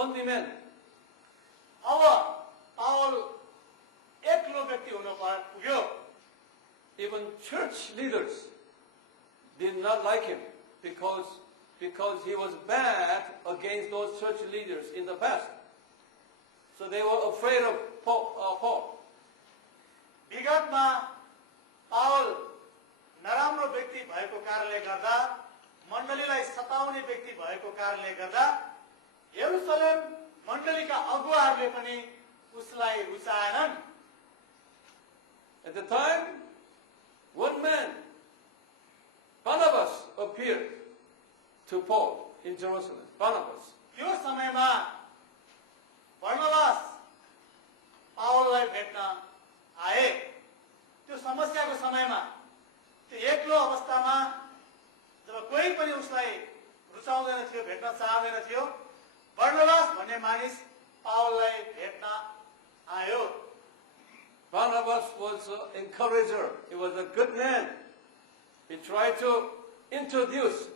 condiment. अब Paul एक्लो व्यक्ति हुन पुग्यो। Even church leaders did not like him because he was bad against those church leaders in the past. So they were afraid of Paul. विगतमा Paul नराम्रो व्यक्ति भएको कारणले गर्दा, मण्डलीलाई सताउने व्यक्ति भएको कारणले गर्दा यरुशलेम मण्डलीका अगुवाहरूले पनि उसलाई रुचाएनन्। At the time, one man, Barnabas, appeared to Paul in Jerusalem. Barnabas. त्यो समयमा बर्नबास पावललाई भेट्न आए। त्यो समस्याको समयमा, त्यो एक्लो अवस्थामा जब कोही पनि उसलाई रुचाउँदैन थियो, भेट्न चाहँदैन थियो, बर्नबास भन्ने मानिस पावललाई भेट्न आयो। Barnabas was an encourager. He was a good man. He tried to introduce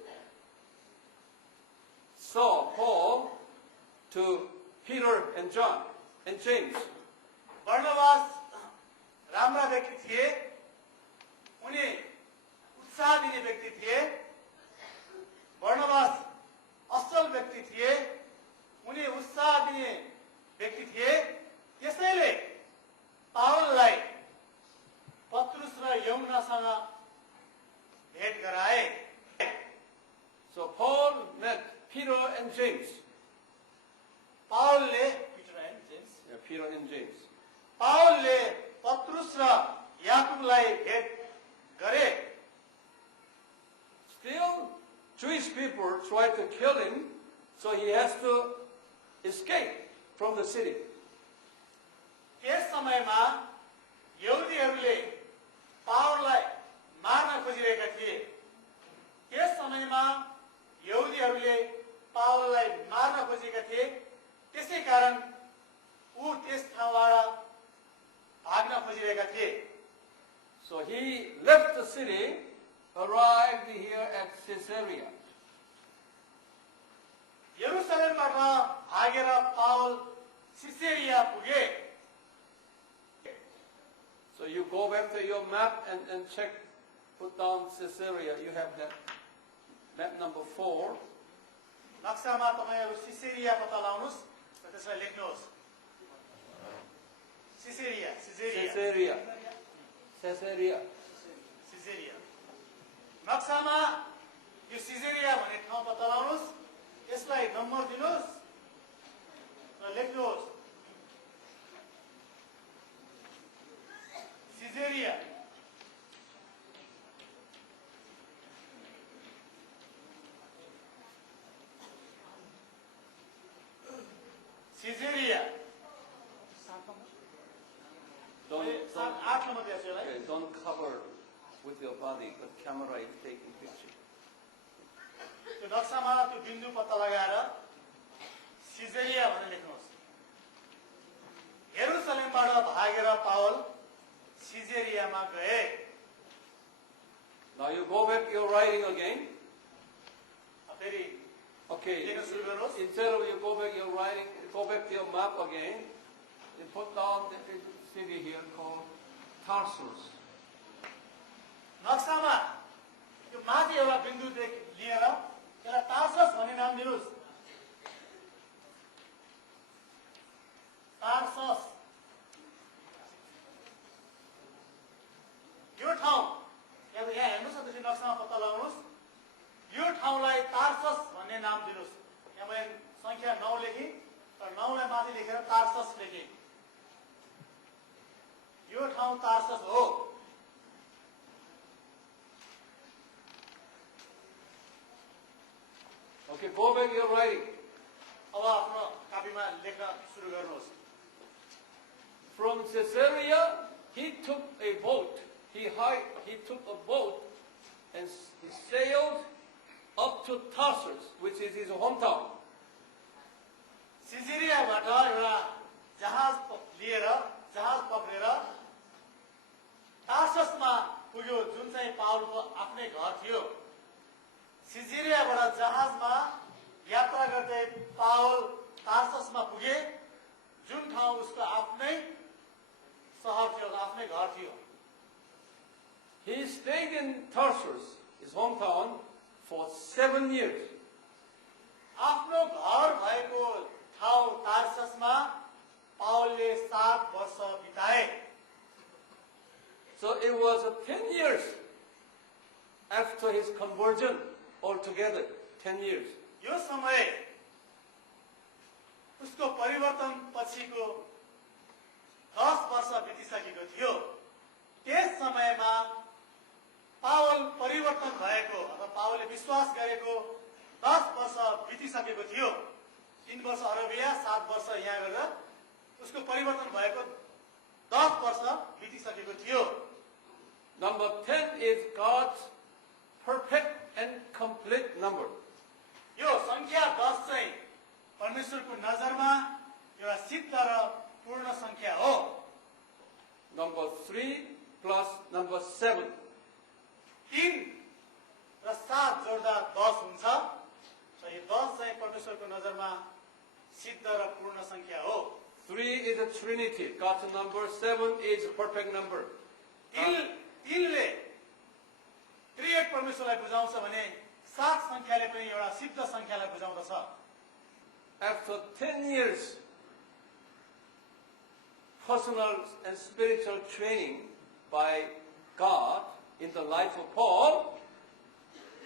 Paul to Peter and John and James. Barnabas राम्रा व्यक्ति थिए, उनी उत्साह दिने व्यक्ति थिए। बर्नबास असल व्यक्ति थिए, उनी उत्साह दिने व्यक्ति थिए। त्यसैले पावललाई पत्रुस र यूहन्नासँग भेट गराए। So Paul met Peter and James. पावलले Peter and James. पावलले पत्रुस र याकुबलाई भेट गरे। Still, Jewish people tried to kill him, so he has to escape from the city. त्यस समयमा यहुदीहरूले पावललाई मार्न खोजिरहेका थिए। त्यस समयमा यहुदीहरूले पावललाई मार्न खोजेका थिए। त्यसै कारण ऊ त्यस ठाउँबाट भाग्न खोजिरहेका थिए। So he left the city, arrived here at Caesarea. यरुशलेमबाट भागेर पावल सिसेरिया पुगे। So you go back to your map and check, put down Caesarea. You have that map number 4. नक्सामा तपाईहरु सिसेरिया पत्ता लगाउनुस् र त्यसलाई लेख्नुहोस्। सिसेरिया। नक्सामा यो सिसेरिया भन्ने ठाउँ पत्ता लगाउनुस्, यसलाई नम्बर दिनुस् र लेख्नुहोस्। सिसेरिया। Don't cover with your body, but camera is taking picture. त्यो नक्सामा त्यो बिन्दु पत्ता लगाएर सिसेरिया भनेर लेख्नुहोस्। यरुशलेमबाट भागेर पावल सिसेरियामा गए। Now you go back your writing again. फेरि Okay. लेख्न सुरु गर्नुहोस्। Instead of you go back your writing, go back to your map again. You put down the city here called Tarsus. नक्सामा त्यो माथि एउटा बिन्दु लिएर त्यसलाई टार्सस भन्ने नाम दिनुस्। टार्सस। यो ठाउँ यहाँ हेर्नुस् न, त्यसरी नक्सामा पत्ता लगाउनुस्। यो ठाउँलाई टार्सस भन्ने नाम दिनुस्। यहाँ मैले संख्या 9 लेखेँ, तर 9 लाई माथि लेखेर टार्सस लेखेँ। यो ठाउँ टार्सस हो। Okay, go back your writing. अब आफ्नो कापीमा लेख्न सुरु गर्नुहोस्। From Caesarea, he took a boat. He took a boat and he sailed up to Tarsus, which is his hometown. सिसिरियाबाट एउटा जहाज लिएर जहाज पक्रेर टार्ससमा पुग्यो, जुन चाहिँ पावलको आफ्नै घर थियो। सिसिरियाबाट जहाजमा यात्रा गर्दै पावल टार्सस 7 years. आफ्नो घर भएको ठाउँ तार्ससमा पावलले 7 वर्ष बिताए। So it was 10 years after his conversion altogether. 10 years. यो समय उसको परिवर्तन पछिको 10 वर्ष बितिसकेको थियो। त्यस समयमा पावल परिवर्तन भएको अथवा पावलले विश्वास गरेको 10 वर्ष बितिसकेको थियो। 3 वर्ष अरबिया, 7 वर्ष यहाँ गरेर उसको परिवर्तन भएको 10 वर्ष बितिसकेको थियो। Number 10 is God's perfect and complete number. यो संख्या 10 चाहिँ परमेश्वरको नजरमा एउटा सिद्ध र पूर्ण संख्या हो। Number 3 plus number 7. 3 र 7 जोड्दा 10 हुन्छ। र यो 10 चाहिँ परमेश्वरको नजरमा सिद्ध र पूर्ण संख्या हो। 3 is a trinity, God's number. 7 is a perfect number. तीनले त्रिएक परमेश्वरलाई बुझाउँछ भने 7 संख्याले पनि एउटा सिद्ध संख्यालाई बुझाउँदछ। After 10 years personal and spiritual training by God in the life of Paul,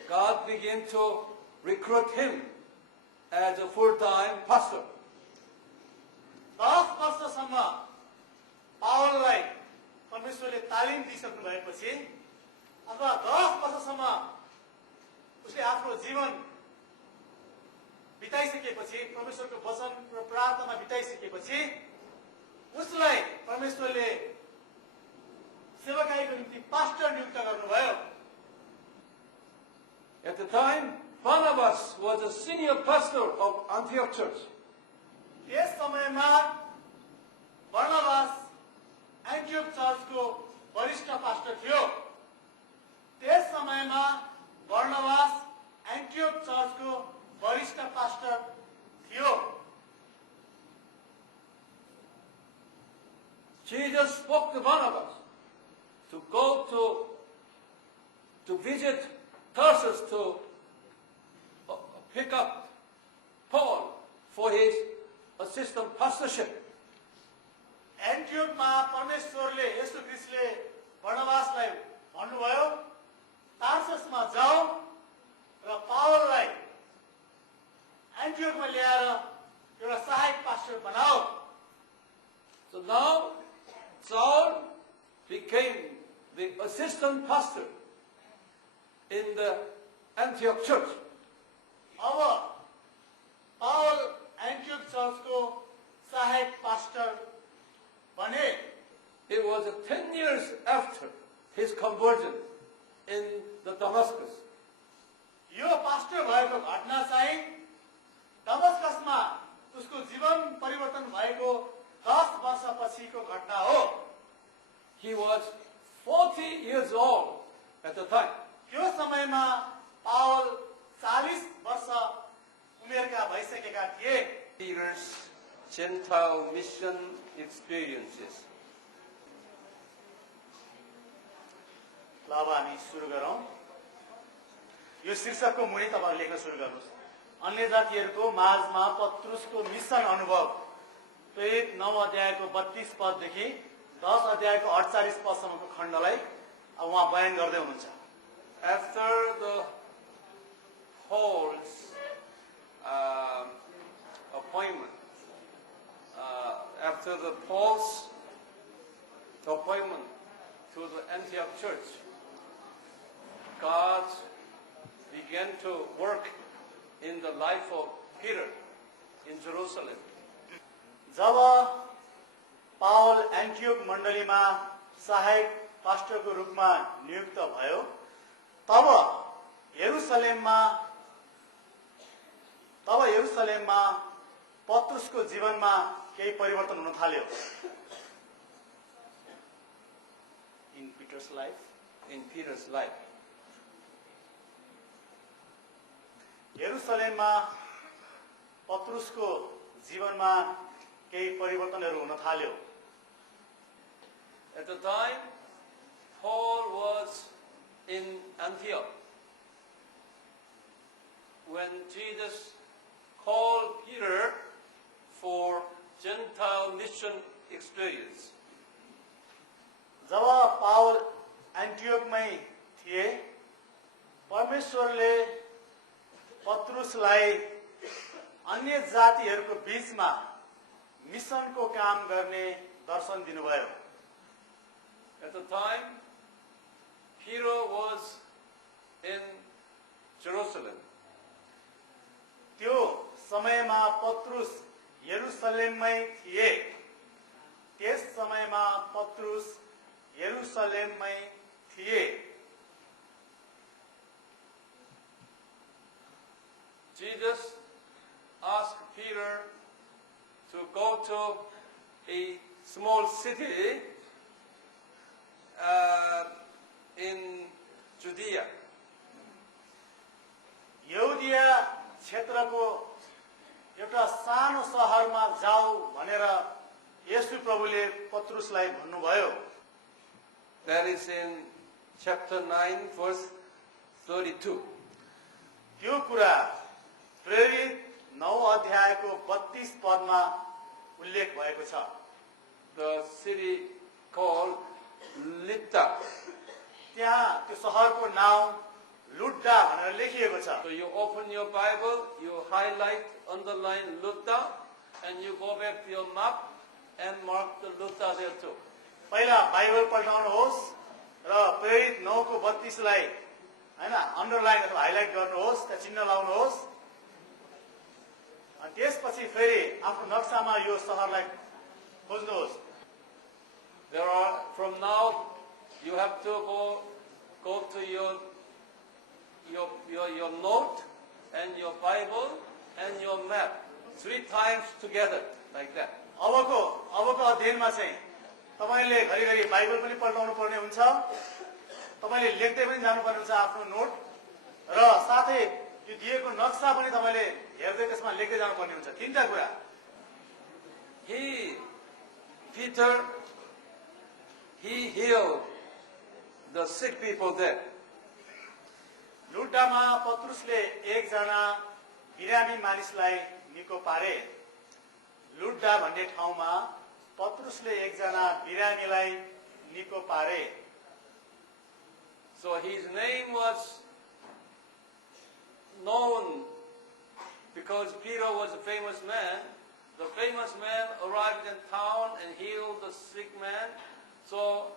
God began to recruit him as a full-time pastor. 10 वर्षसम्म पावललाई परमेश्वरले तालिम दिइसक्नु भएपछि अथवा 10 वर्षसम्म उसले आफ्नो जीवन बिताइसकेपछि, परमेश्वरको वचन र प्रार्थनामा बिताइसकेपछि उसलाई परमेश्वरले सेवकाईको निम्ति पास्टर नियुक्त गर्नुभयो। At the time, Barnabas was a senior pastor of Antioch Church. त्यस समयमा बर्नबास एन्टियोक चर्चको वरिष्ठ पास्टर थियो। त्यस समयमा बर्नबास एन्टियोक चर्चको वरिष्ठ पास्टर थियो। Jesus spoke to Barnabas to go to visit Tarsus to pick up Paul for his assistant pastorship. एन्टियोकमा परमेश्वरले येशू ख्रीष्टले बर्नबासलाई भन्नुभयो तार्ससमा जाऊ र पावललाई एन्टियोकमा ल्याएर एउटा सहायक पास्टर बनाऊ। So now Saul became the assistant pastor in the Antioch church. अब पावल एन्टियोक चर्चको सहायक पास्टर बने। It was 10 years after his conversion in the Damascus. यो पास्टर भएको घटना चाहिँ दमस्कसमा उसको जीवन परिवर्तन भएको 10 वर्षपछिको घटना हो। He was 40 years old at the time. त्यो समयमा पावल 40 वर्ष उमेरका भइसकेका थिए। Peter's Gentile mission experiences. ल अब हामी सुरु गरौँ। यो शीर्षकको मुनि तपाईहरु लेख्न सुरु गर्नुहोस्। अन्य जातिहरूको माझमा पत्रुसको मिशन अनुभव। प्रेरित 9 अध्यायको 32 पददेखि 10 अध्यायको 48 पदसम्मको खण्डलाई अब उहाँ बयान गर्दै हुनुहुन्छ। After the Paul's appointment, after the Paul's appointment to the Antioch church, God began to work in the life of Peter in Jerusalem. जब पावल एन्टियोक मण्डलीमा सहायक पास्टरको रूपमा नियुक्त भयो तब यरुसलेममा पत्रुसको जीवनमा केही परिवर्तन हुन थाल्यो। In Peter's life. यरुसलेममा पत्रुसको जीवनमा केही परिवर्तनहरू हुन थाल्यो। At the time, Paul was in Antioch. when Jesus called Peter for Gentile mission experience. जब पावल एन्टियोकमै थिए, परमेश्वरले पत्रुसलाई अन्य जातिहरूको बीचमा मिसनको काम गर्ने दर्शन दिनुभयो। At the time, Peter was in Jerusalem. त्यो समयमा पत्रुस यरुशलेममै थिए। त्यस समयमा पत्रुस यरुशलेममै थिए। Jesus asked Peter to go to a small city in Judea. यहुदिया क्षेत्रको एउटा सानो शहरमा जाऊ भनेर येशू प्रभुले पत्रुसलाई भन्नुभयो। That is in chapter 9, verse 32. त्यो कुरा प्रेरित 9 अध्यायको 32 पदमा उल्लेख भएको छ। The city called Lydda. त्यहाँ त्यो शहरको नाम लुड्डा भनेर लेखिएको छ। So you open your Bible, you highlight, underline Lydda, and you go back to your map and mark the Lydda there too. पहिला बाइबल पल्टाउनुहोस् र प्रेरित 9 को 32 लाई हैन अन्डरलाइन अथवा हाइलाइट गर्नुहोस्, त्यहाँ चिन्ह लाउनुहोस्। अनि त्यसपछि फेरि आफ्नो नक्सामा यो शहरलाई खोज्नुहोस्। There are, from now, you have to go to your note and your Bible and your map 3 times together, like that. अबको अध्ययनमा चाहिँ तपाईले घरिघरि बाइबल पनि पढ्नु पर्ने हुन्छ, तपाईले लेख्दै पनि जानुपर्ने हुन्छ आफ्नो नोट, र साथै यो दिएको नक्सा पनि तपाईले हेर्दै त्यसमा लेख्दै जानुपर्ने हुन्छ। 3टा कुरा। Peter healed the sick people there. लुड्डामा पत्रुसले एकजना बिरामी मानिसलाई निको पारे। लुड्डा भन्ने ठाउँमा पत्रुसले एकजना बिरामीलाई निको पारे। So his name was known because Peter was a famous man. The famous man arrived in town and healed the sick man. So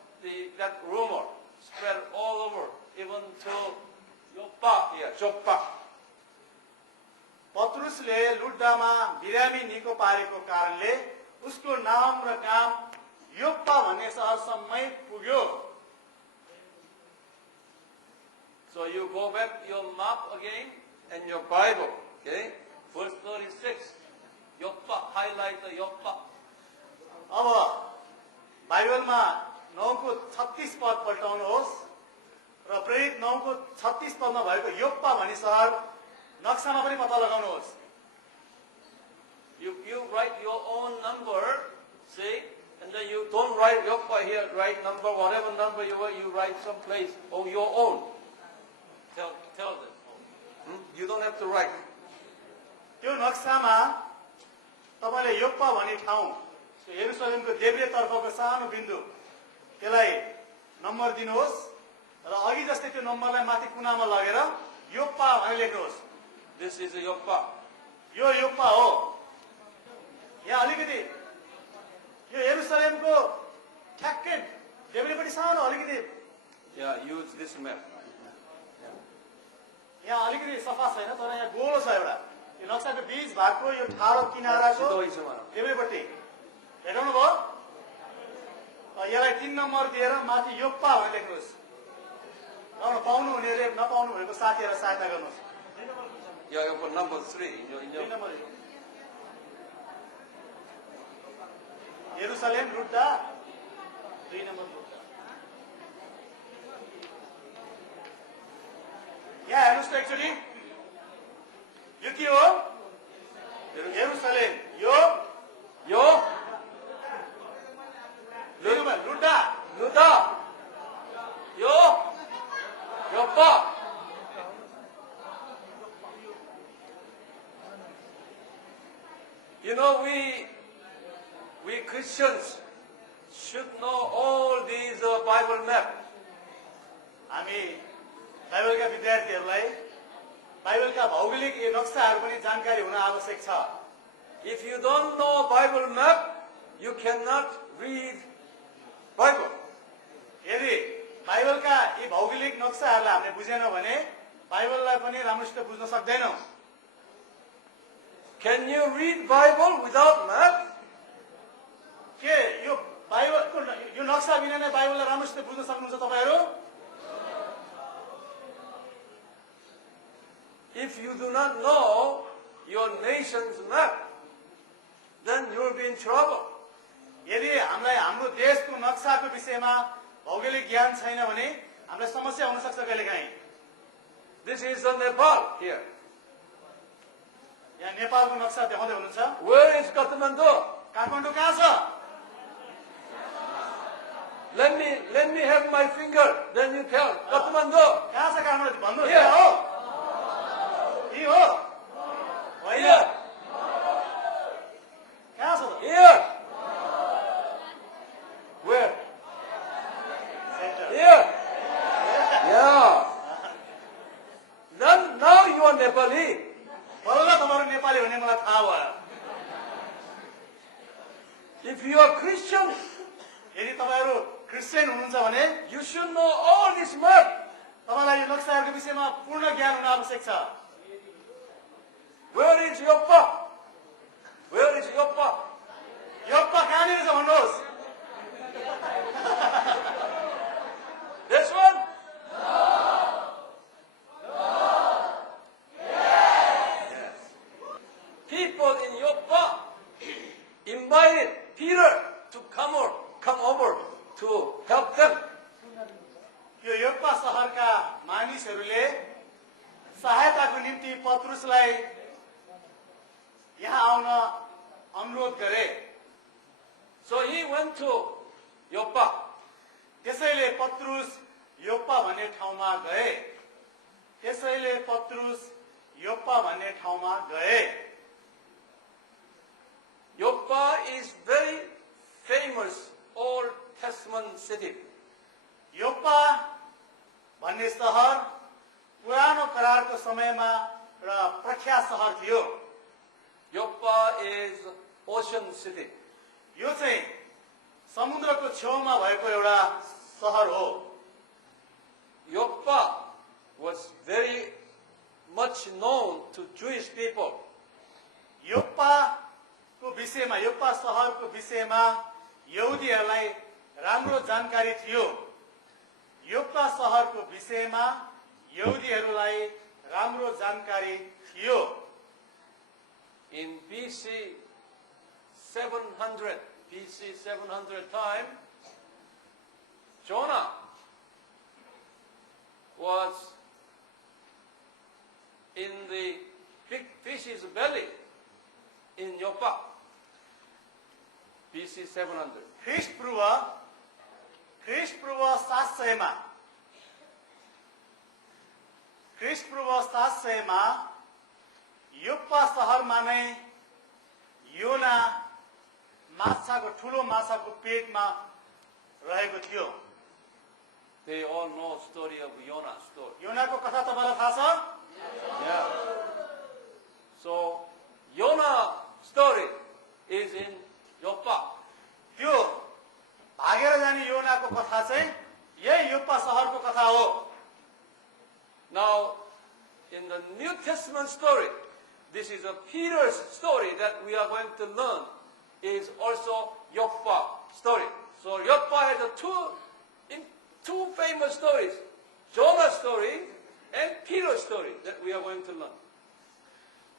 that rumor spread all over, even to Joppa. पत्रुसले लुड्डामा बिरामी निको पारेको कारणले उसको नाम र काम योप्पा भन्ने शहरसम्मै पुग्यो। So you go back your map again and your Bible, okay? Verse 36, Joppa, highlight the Joppa. अब बाइबलमा 9 को 36 पद पल्टाउनुहोस् र प्रेरित 9 को 36 पदमा भएको योप्पा भन्ने शहर नक्सामा पनि पत्ता लगाउनुहोस्। You write your own number, see, and then you don't write Joppa here, write number, whatever number you write someplace on your own. Tell them. You don't have to write. त्यो नक्सामा तपाईले योप्पा भन्ने ठाउँ यरुशलेमको देब्रे तर्फको सानो बिन्दु त्यसलाई नम्बर दिनुहोस् र अघि जस्तै त्यो नम्बरलाई माथि कुनामा लगेर योप्पा भनेर लेख्नुहोस्। This is a Joppa. यो योप्पा हो। यहाँ अलिकति यो यरुशलेमको ठ्याक्कै देब्रेपट्टि सानो अलिकति Yeah, use this map. यहाँ अलिकति सफा छैन, तर यहाँ गोलो छ एउटा। यो नक्साको बीच भागको यो ठाडो किनाराको देब्रेपट्टि हेर्नु भयो? यसलाई 3 नम्बर दिएर माथि योप्पा भनेर लेख्नुहोस्। पाउनु हुनेले नपाउनु भएको साथीहरुलाई सहायता गर्नुहोस्। Yeah, you put number 3 in your यरुशलेम लुड्डा 2 नम्बर लुड्डा। यहाँ हेर्नुहोस् त एकचोटि, यो के हो? यरुशलेम। यो Lydda. Joppa. You know, we Christians should know all these Bible map. हामी बाइबलका विद्यार्थीहरूलाई बाइबलका भौगोलिक यी नक्साहरू पनि जानकारी हुन आवश्यक छ। If you don't know Bible map, you cannot read Bible. यदि बाइबलका यी भौगोलिक नक्साहरूलाई हामीले बुझेनौँ भने बाइबललाई पनि राम्रोसित बुझ्न सक्दैनौँ। Can you read Bible without map? के यो बाइबलको यो नक्सा बिना नै बाइबललाई राम्रोसित बुझ्न सक्नुहुन्छ तपाईहरू? If you do not know your nation's map, then you will be in trouble. यदि हामीलाई हाम्रो देशको नक्साको विषयमा भौगोलिक ज्ञान छैन भने हामीलाई समस्या हुन सक्छ कहिलेकाहीँ। This is the Nepal here. यहाँ नेपालको नक्सा देखाउँदै हुनुहुन्छ। Where is Kathmandu? काठमाडौँ कहाँ छ? Let me have my finger, then you tell. Kathmandu. कहाँ छ काठमाडौँ? भन्नुहोस् Here. कहाँ हो? यही हो? होइन। Here. कहाँ छ त? Here. Where? Centre. Here. Yeah. Now you are Nepali. बल्ल तपाईहरु नेपाली भन्ने मलाई थाहा भयो। If you are Christian, यदि तपाईहरु क्रिस्चियन हुनुहुन्छ भने you should know all this map. तपाईलाई यो नक्साहरूको विषयमा पूर्ण ज्ञान हुन आवश्यक छ। Where is Yoppa? Where is Yoppa? Joppa कहाँनिर छ भन्नुहोस्? This one? People in Yoppa invited Peter to come over to help them. यो योप्पा शहरका मानिसहरूले सहायताको निम्ति पत्रुसलाई यहाँ आउन अनुरोध गरे। So he went to Yoppa. त्यसैले पत्रुस योप्पा भन्ने ठाउँमा गए। त्यसैले पत्रुस योप्पा भन्ने ठाउँमा गए। Yoppa is very famous Old Testament city. Joppa भन्ने शहर पुरानो करारको समयमा एउटा प्रख्यात शहर थियो। Yoppa is ocean city. यो चाहिँ समुद्रको छेउमा भएको एउटा शहर हो। Yoppa was very much known to Jewish people. योप्पाको विषयमा योप्पा शहरको विषयमा यहुदीहरूलाई राम्रो जानकारी थियो। योप्पा शहरको विषयमा यहुदीहरूलाई राम्रो जानकारी थियो। In BC 700 time, Jonah was in the big fish's belly in Yoppa. BC 700. ख्रीष्ट पूर्व 700 मा योप्पा शहरमा नै योना ठुलो माछाको पेटमा रहेको थियो। They all know story of Jonah's story. योनाको कथा तपाईलाई थाहा छ? Yeah. So Jonah story is in Yoppa. त्यो भागेर जाने योनाको कथा चाहिँ यही योप्पा शहरको कथा हो। Now, in the New Testament story, this is a Peter's story that we are going to learn is also Yoppa story. So Yoppa has two famous stories, Jonah's story and Peter's story that we are going to learn.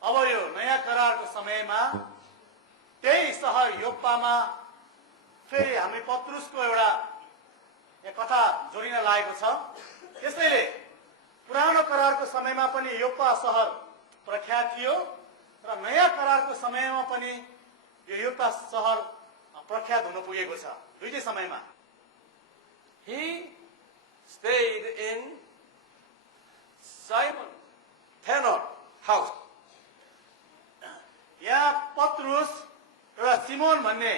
अब यो नयाँ करारको समयमा त्यही शहर योप्पामा फेरि हामी पत्रुसको एउटा कथा जोडिन लागेको छ। त्यसैले पुरानो करारको समयमा पनि योप्पा शहर प्रख्यात थियो र नयाँ करारको समयमा पनि यो योप्पा शहर प्रख्यात हुन पुगेको छ। दुईटै समयमा He stayed in Simon Tanner house. यहाँ पत्रुस सिमोन भन्ने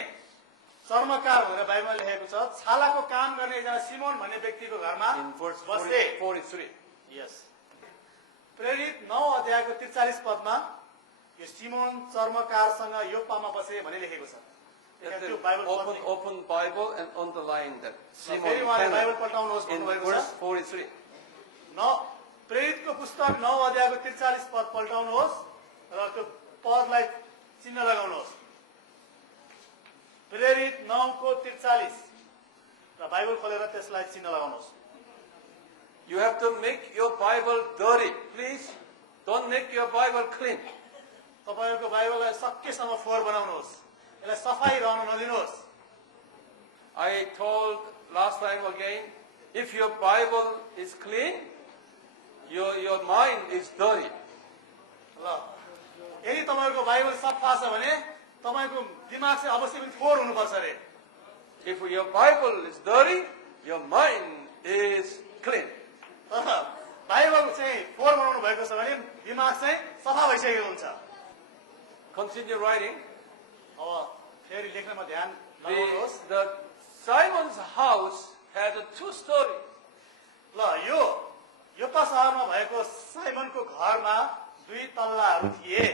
चर्मकार भनेर बाइबलमा लेखेको छ। छालाको काम गर्ने एकजना सिमोन भन्ने व्यक्तिको घरमा In verse बसे। 43. यस, प्रेरित 9 अध्यायको 43 पदमा यो सिमोन चर्मकारसँग योप्पामा बसे भन्ने लेखेको छ। त्यो Bible Open Bible and underline that. फेरि Simon उहाँले बाइबल Peter पल्टाउनुहोस् in भन्नुभएको verse छ। 43. प्रेरितको पुस्तक 9 अध्यायको 43 पद पल्टाउनुहोस् र त्यो पदलाई चिन्ह लगाउनुहोस्। प्रेरित 9 को 43 र बाइबल खोलेर त्यसलाई चिन्ह लगाउनुहोस्। You have to make your Bible dirty. Please don't make your Bible clean. तपाईहरुको बाइबललाई सकेसम्म फोहोर बनाउनुहोस्, यसलाई सफाई रहन नदिनुहोस्। I told last time again, if your Bible is clean, your mind is dirty. ल, यदि तपाईहरुको बाइबल सफा छ भने तपाईको दिमाग चाहिँ अवश्य पनि फोहोर हुनुपर्छ रे। If your Bible is dirty, your mind is clean. Bible चाहिँ फोहोर बनाउनु भएको छ भने दिमाग चाहिँ सफा भइसकेको हुन्छ। Continue writing. अब फेरि लेख्नमा ध्यान लगाउनुहोस्। The Simon's house had a two story. ल, यो योप्पा शहरमा भएको साइमनको घरमा 2 तल्लाहरू थिए।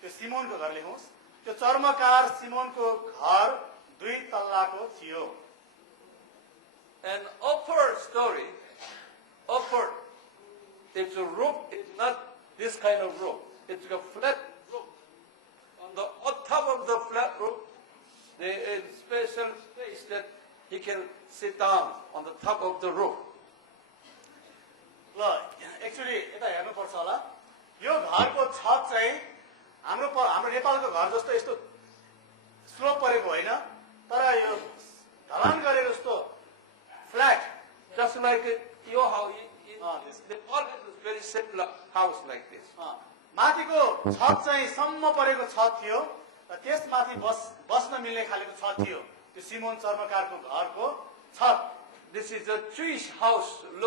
त्यो सिमोनको घर लेखौस्। त्यो चर्मकार सिमोनको घर 2 तल्लाको थियो। An upper story, upper, it's a roof, it's not this kind of roof. It's a flat roof. On the top of the flat roof, there is special space that he can sit down on the top of the roof. ल, actually यता हेर्नुपर्छ होला। यो घरको छत चाहिँ हाम्रो नेपालको घर जस्तो यस्तो स्लोप परेको होइन, तर यो ढलान गरेको जस्तो flat. Just like your house, this. they all have a very similar house like this. माथिको छत चाहिँ सम्म परेको छत थियो र त्यसमाथि बस्न मिल्ने खालेको छत थियो। त्यो सिमोन चर्मकारको घरको छत। This is a Jewish house. It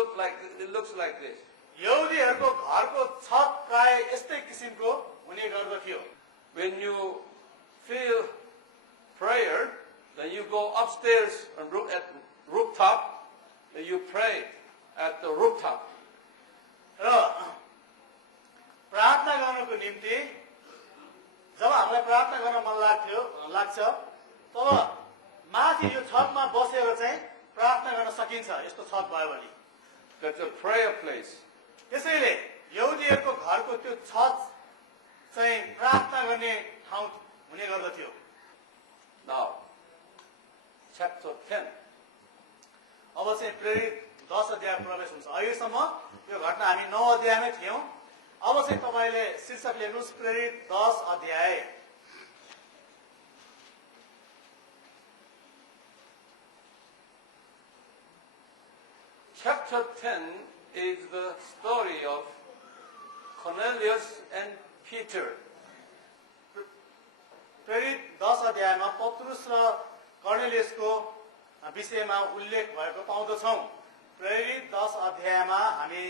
looks like this. यहुदीहरूको घरको छत प्राय यस्तै किसिमको हुने गर्दथ्यो। When you feel prayer, then you go upstairs and look at rooftop, then you pray at the rooftop. र प्रार्थना गर्नको निम्ति जब हामीलाई प्रार्थना गर्न मन लाग्छ तब माथि यो छतमा बसेर चाहिँ प्रार्थना गर्न सकिन्छ। यस्तो छत भयो भने That's a prayer place. त्यसैले यहुदीहरूको घरको त्यो छत चाहिँ प्रार्थना गर्ने ठाउँ हुने गर्दथ्यो। Now, chapter 10. अब चाहिँ प्रेरित 10 अध्याय प्रवेश हुन्छ। अहिलेसम्म यो घटना हामी 9 अध्यायमै थियौं। अब चाहिँ तपाईले शीर्षक लेख्नुस् प्रेरित 10 अध्याय। Chapter 10 is the story of Cornelius and Peter. प्रेरित 10 अध्यायमा पत्रुस र कर्नेलियसको विषयमा उल्लेख भएको पाउँदछौं। प्रेरित 10 अध्यायमा हामी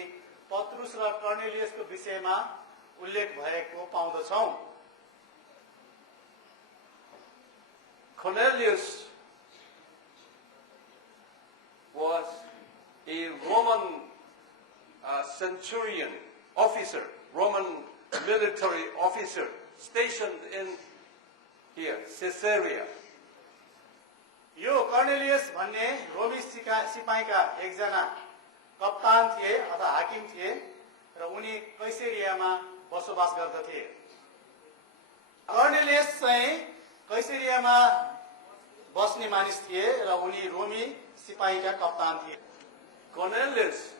पत्रुस र कर्नेलियसको विषयमा उल्लेख भएको पाउँदछौं। Cornelius was a Roman centurion officer, Roman military officer stationed in here, Caesarea. यो कर्नेलियस भन्ने रोमी सिपाहीका एकजना कप्तान थिए अथवा हाकिम थिए र उनी कैसरियामा बसोबास गर्दथे। कर्नेलियस चाहिँ कैसरियामा बस्ने मानिस थिए र उनी रोमी सिपाहीका कप्तान थिए। Cornelius,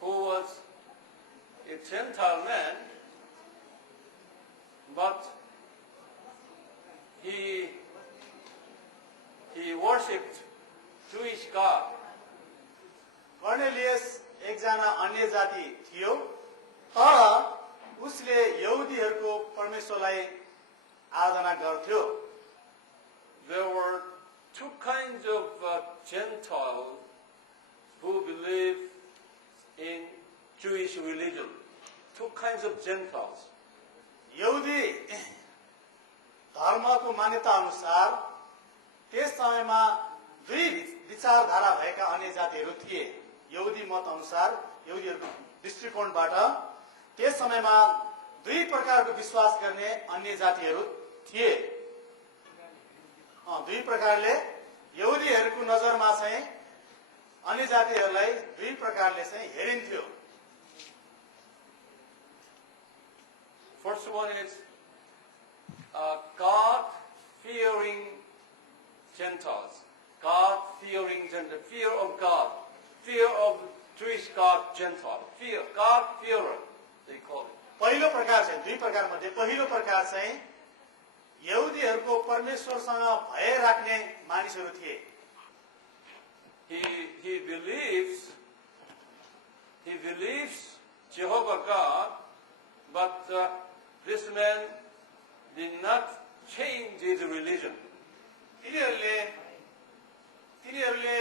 who was a Gentile man, but he worshipped Jewish God. Cornelius एकजना अन्य जाति थियो तर उसले यहुदीहरूको परमेश्वरलाई आराधना गर्थ्यो। There were two kinds of Gentiles who believe in Jewish religion. Two kinds of Gentiles. यहुदी धर्मको मान्यता अनुसार त्यस समयमा दुई विचारधारा भएका अन्य जातिहरू थिए। यहुदी मत अनुसार, यहुदीहरूको दृष्टिकोणबाट त्यस समयमा दुई प्रकारको विश्वास गर्ने अन्य जातिहरू थिए। दुई प्रकारले यहुदीहरूको नजरमा चाहिँ अन्य जातिहरूलाई दुई प्रकारले चाहिँ हेरिन्थ्यो। First one is God-fearing Gentiles. God-fearing Gentiles. Fear of God. Fear of Jewish God, Gentile. Fear. God-fearer, they call it. पहिलो प्रकार चाहिँ दुई प्रकार मध्ये पहिलो प्रकार चाहिँ यहुदीहरूको परमेश्वरसँग भय राख्ने मानिसहरू थिए। He believes Jehovah God, but this man did not change his religion. तिनीहरूले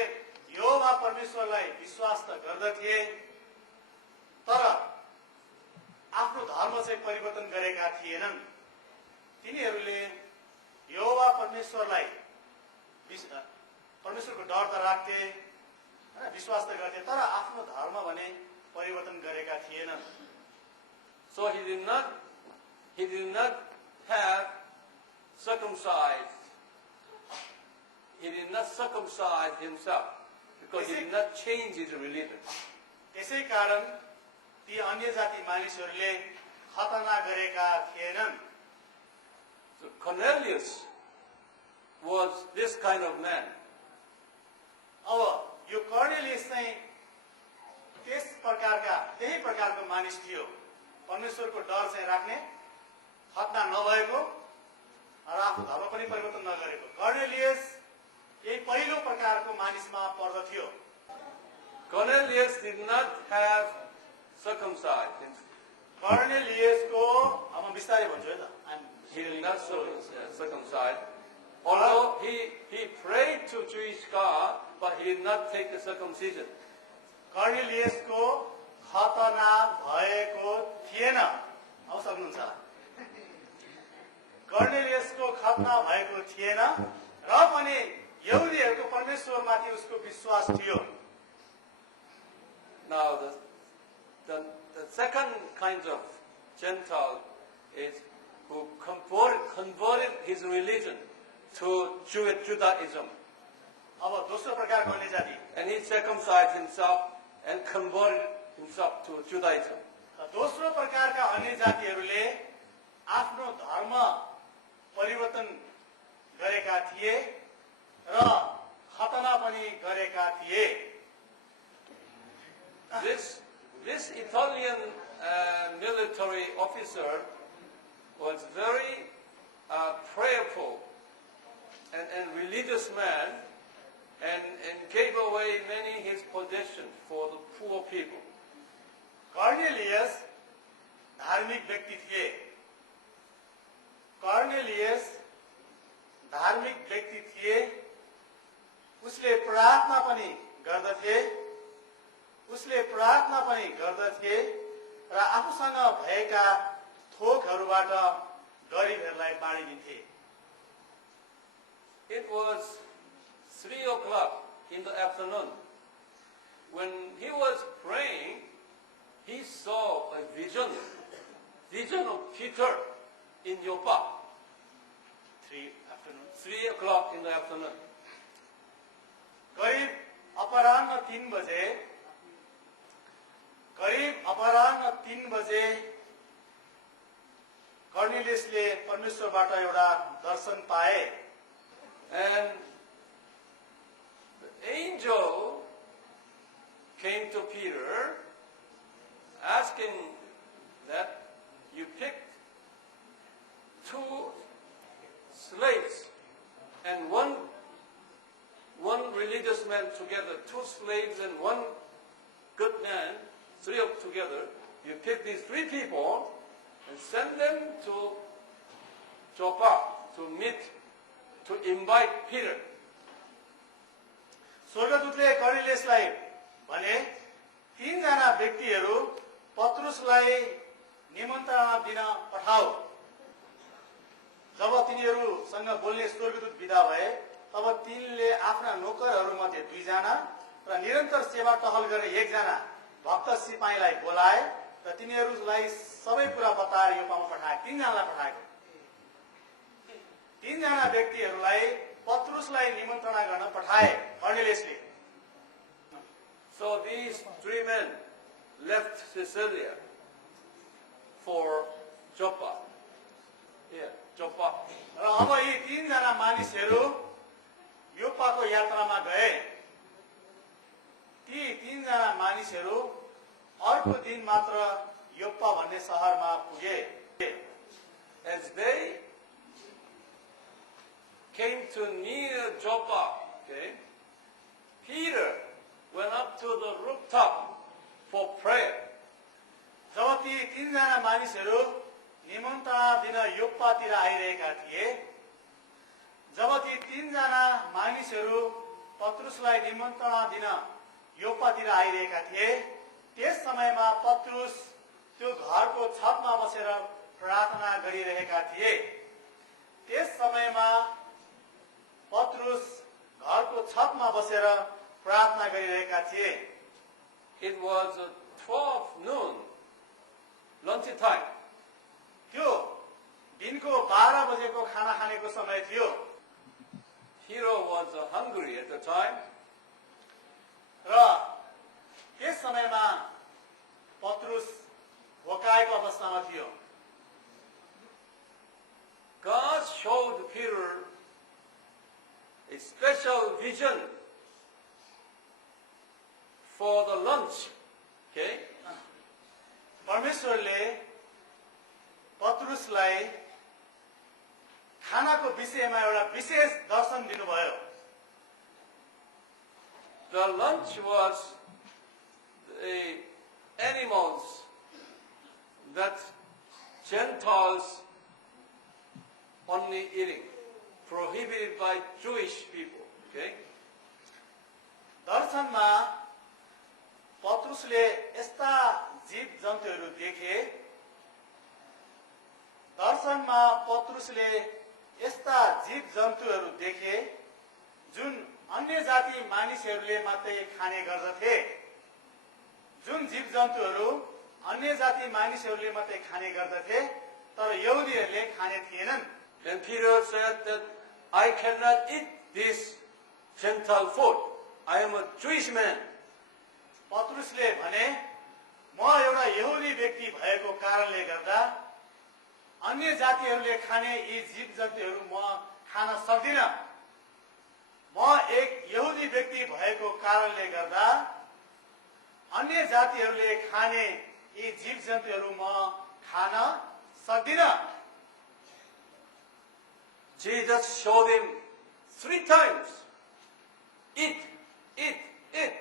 यहोवा परमेश्वरलाई विश्वास त गर्दथे, तर आफ्नो धर्म चाहिँ परिवर्तन गरेका थिएनन्। तिनीहरूले यहोवा परमेश्वरलाई परमेश्वरको डर त राख्थे, विश्वास त गर्थे, तर आफ्नो धर्म भने परिवर्तन गरेका थिएनन्। So he did not have circumcised. He did not circumcise himself because he did not change his religion. त्यसै कारण ती अन्य जाति मानिसहरूले खतना गरेका थिएनन्। So Cornelius was this kind of man. अब यो कर्नेलियस चाहिँ त्यही प्रकारको मानिस थियो। परमेश्वरको डर चाहिँ राख्ने, खतना नभएको र आफ्नो धर्म पनि परिवर्तन नगरेको कर्नेलियस यही पहिलो प्रकारको मानिसमा पर्दथ्यो। Cornelius did not have circumcised himself. कर्नेलियसको अब म बिस्तारै भन्छु है त। He did not circumcise. Although he prayed to Jewish God, but he did not take the circumcision. कर्नेलियसको खतना भएको थिएन। अब सक्नुहुन्छ, कर्नेलियसको खतना भएको थिएन र पनि यहुदीहरूको परमेश्वरमाथि उसको विश्वास थियो। Now the second kind of Gentile is who converted his religion to Judaism. अब दोस्रो प्रकारको अन्य जाति, And he circumcised himself and converted himself to Judaism. दोस्रो प्रकारका अन्य जातिहरूले आफ्नो धर्म परिवर्तन गरेका थिए र खतना पनि गरेका थिए। This Italian military officer was very prayerful and religious man, and gave away many his possessions for the poor people. Cornelius धार्मिक व्यक्ति थिए। कर्नेलियस धार्मिक व्यक्ति थिए। उसले प्रार्थना पनि गर्दथे र आफूसँग भएका थोकहरूबाट गरिबहरूलाई बाँडिदिन्थे। It was 3 o'clock in the afternoon. When he was praying, he saw a vision of Peter in Joppa. 3 o'clock in the afternoon. करीब अपराह्न 3 बजे कर्नेलियसले परमेश्वरबाट एउटा दर्शन पाए। And the angel came to Peter asking that you picked 2 slaves and one religious man together, 2 slaves and 1 good man, 3 of together. You pick these 3 people and send them to Joppa to invite Peter. स्वर्गदूतले कर्नेलियसलाई भने 3 जना व्यक्तिहरू पत्रुसलाई निमन्त्रणा दिन पठाऊ। जब तिनीहरूसँग बोल्ने स्वर्गदूत विदा भए तब तिनले आफ्ना नोकरहरूमध्ये 2 जना र निरन्तर सेवा टहल गर्ने 1 जना भक्त सिपाहीलाई बोलाए र तिनीहरूलाई सबै कुरा बताएर योप्पामा पठाए। 3 जनालाई पठाएको। 3 जना व्यक्तिहरूलाई पत्रुसलाई निमन्त्रणा गर्न पठाए कर्नेलियसले। So these 3 men left Caesarea for Joppa. Yeah, Joppa. र अब यी 3 जना मानिसहरू योप्पाको यात्रामा गए। ती 3 जना मानिसहरू अर्को दिन मात्र योप्पा भन्ने शहरमा पुगे। As they came to near Joppa, okay, Peter went up to the rooftop for prayer. जब ती 3 जना मानिसहरू निमन्त्रणा दिन योप्पातिर आइरहेका थिए, जब ती 3 जना मानिसहरू पत्रुसलाई निमन्त्रणा दिन योप्पातिर आइरहेका थिए, त्यस समयमा पत्रुस त्यो घरको छतमा बसेर प्रार्थना गरिरहेका थिए। त्यस समयमा पत्रुस घरको छतमा बसेर प्रार्थना गरिरहेका थिए। It was 12 noon, lunch time. त्यो दिनको 12 बजेको खाना खानेको समय थियो। Peter was hungry at the time. र त्यस समयमा पत्रुस भोकाएको अवस्थामा थियो। God showed Peter a special vision for the lunch. Okay? परमेश्वरले पत्रुसलाई खानाको विषयमा एउटा विशेष दर्शन दिनुभयो। The lunch was the animals that Gentiles only eating, prohibited by Jewish people. Okay? दर्शनमा पत्रुसले यस्ता जीव जन्तुहरू देखे। दर्शनमा पत्रुसले यस्ता जीव जन्तुहरू देखे जुन अन्य जाति मानिसहरूले मात्रै खाने गर्दथे। जुन जीव जन्तुहरू अन्य जाति मानिसहरूले मात्रै खाने गर्दथे तर यहुदीहरूले खाने थिएनन्। And Peter said that I cannot eat this Gentile food. I am a Jewish man. पत्रुसले भने म एउटा यहुदी व्यक्ति भएको कारणले गर्दा अन्य जातिहरूले खाने यी जीव जन्तुहरू म खान सक्दिन। म एक यहुदी व्यक्ति भएको कारणले गर्दा अन्य जातिहरूले खाने यी जीव जन्तुहरू म खान सक्दिन। Jesus showed him 3 times. Eat, eat, eat.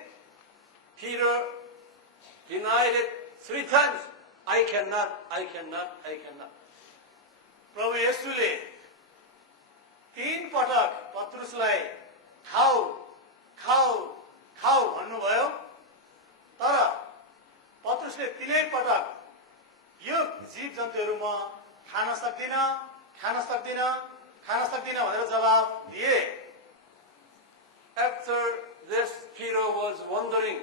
Peter denied it 3 times. I cannot, I cannot, I cannot. प्रभु येशूले 3 पटक पत्रुसलाई खाऊ खाऊ खाऊ भन्नुभयो तर पत्रुसले 3 पटक यो जीव जन्तुहरू म खान सक्दिन खान सक्दिन खान सक्दिन भनेर जवाब दिए। After this, Peter was wondering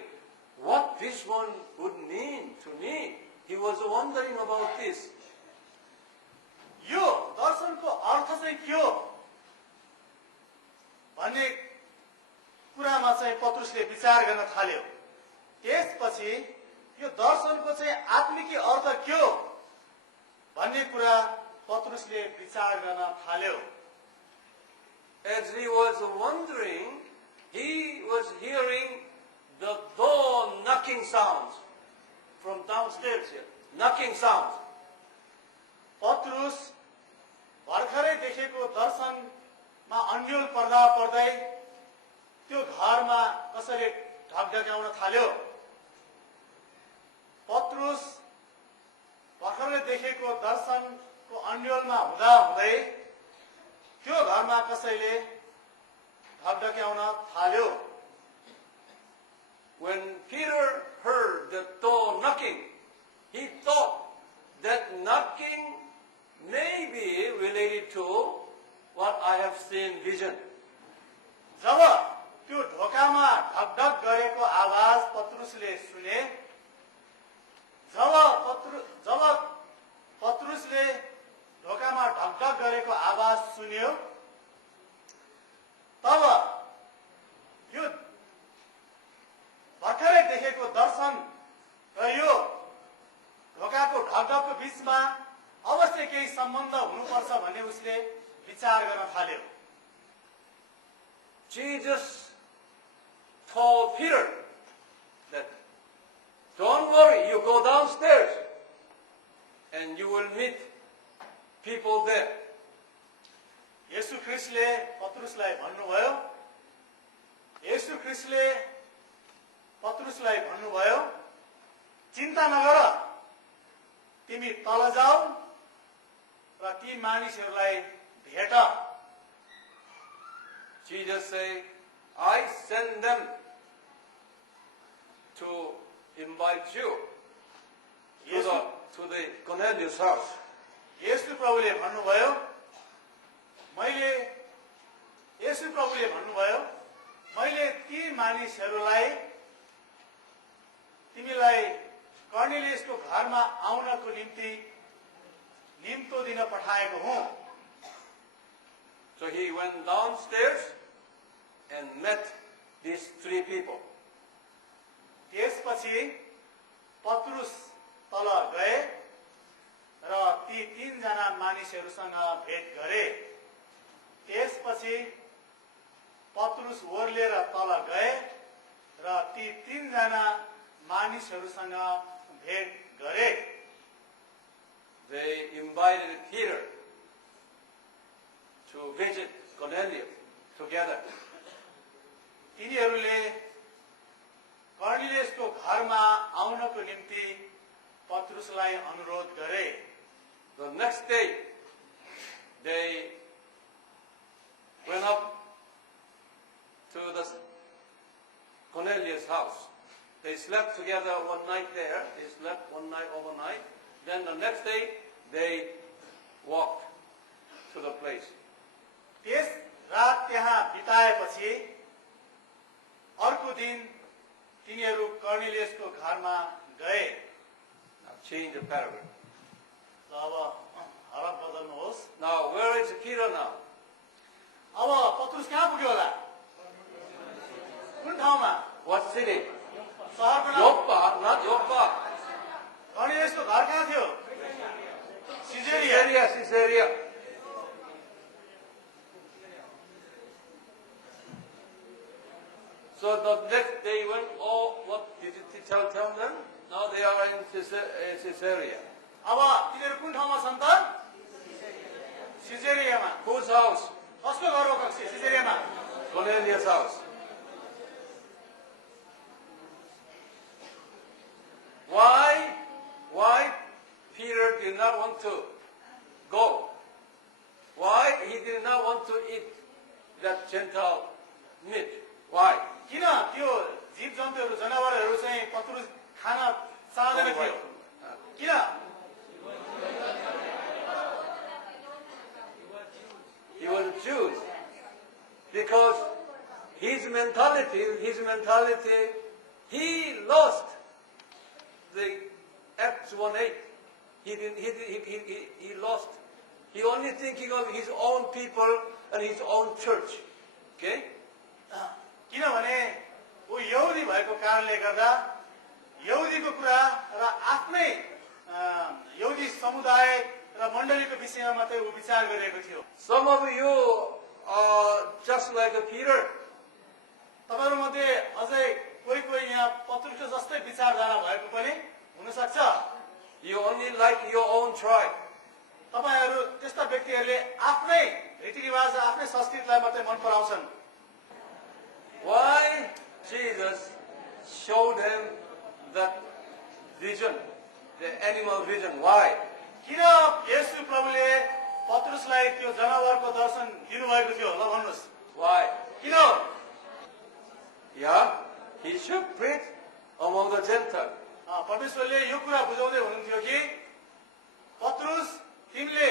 what this one would mean to me. He was wondering about this. यो दर्शनको अर्थ चाहिँ के हो भन्ने कुरामा चाहिँ पत्रुसले विचार गर्न थाल्यो। त्यसपछि यो दर्शनको चाहिँ आत्मिक अर्थ के हो भन्ने कुरा पत्रुसले विचार गर्न थाल्यो। As he was wondering, he was hearing the door knocking sounds from downstairs here. Knocking sounds. पत्रुस भर्खरै देखेको दर्शनमा अन्यल पर्दा पर्दै त्यो घरमा कसैले ढकढक्याउन थाल्यो। पत्रुस भर्खरै देखेको दर्शनको अन्यलमा हुँदा हुँदै त्यो घरमा कसैले ढकढक्याउन थाल्यो। When Peter heard the door knocking, he thought that knocking may be related to what I have seen vision. जब त्यो ढोकामा ढकढक गरेको आवाज पत्रुसले सुने, जब पत्रुसले ढोकामा ढकढक गरेको आवाज सुन्यो, तब यो भर्खरै देखेको दर्शन र यो ढोकाको ढकढकको बीचमा अवश्य केही सम्बन्ध हुनुपर्छ भन्ने उसले विचार गर्न थाल्यो। Jesus told Peter that, don't worry, you go downstairs and you will meet people there. येशू ख्रीष्टले पत्रुसलाई भन्नुभयो, चिन्ता नगर, तिमी तल जाऊ र ती मानिसहरूलाई भेट। Jesus said, I send them to invite you to the Cornelius house. येशू प्रभुले भन्नुभयो, मैले ती मानिसहरूलाई तिमीलाई कर्नेलियसको घरमा आउनको निम्ति निम्तो दिन पठाएको हुँ। So he went downstairs and met these three people. त्यसपछि पत्रुस तल गए र ती तीनजना मानिसहरूसँग भेट गरे। त्यसपछि पत्रुस ओर्लेर तल गए र ती तीनजना मानिसहरूसँग भेट गरे। They invited Peter to visit Cornelius together. तिनीहरूले कर्नेलियसको घरमा आउनको निम्ति पत्रुसलाई अनुरोध गरे। The next day, they went up to the Cornelius' house. They slept together one night there. They slept one night overnight. Then the next day, they walked to the place. त्यस रात त्यहाँ बिताएपछि अर्को दिन तिनीहरू कर्नेलियसको घरमा गए। Now change the paragraph. अब हरफ बदल्नुहोस्। Now where is Peter now? अब पत्रुस कहाँ पुग्यो होला? कुन ठाउँमा? What city? शहरको नाम? Joppa, not Joppa. कर्नेलियसको घर कहाँ थियो? सिजेरिया। Caesarea. So the next day when what did you tell them? Now they are in Caesarea. अब तिनीहरू कुन ठाउँमा छन् त? सिजेरियामा। Whose house? कसको घर हो सिजेरियामा? Cornelius' house. Why Peter did not want to go? Why he did not want to eat that Gentile meat? Why? किन त्यो जीव जन्तुहरू जनावरहरू चाहिँ पत्रुस खान चाहदैन थियो? किन? He was a Jew. Because his mentality, he lost the Acts 1:8. He lost. He only thinking of his own people and his own church. Okay? किनभने ऊ यहुदी भएको कारणले गर्दा यहुदीको कुरा र आफ्नै यहुदी समुदाय र मण्डलीको विषयमा मात्रै ऊ विचार गरिरहेको थियो। Some of you are just like Peter. तपाईहरु मध्ये अझै कोही यहाँ पत्रुसको जस्तै विचारधारा भएको पनि हुन सक्छ। You only like your own tribe. तपाईहरु त्यस्ता व्यक्तिहरूले आफ्नै रीतिरिवाज आफ्नै संस्कृतिलाई मात्रै मन पराउँछन्। Why Jesus showed him that vision, the animal vision? Why? किन येशू प्रभुले पत्रुसलाई त्यो जनावरको दर्शन दिनुभएको थियो? ल भन्नुस्। Why? किन? Yeah, he should preach among the Gentiles. परमेश्वरले यो कुरा बुझाउँदै हुनुहुन्थ्यो कि पत्रुस तिमीले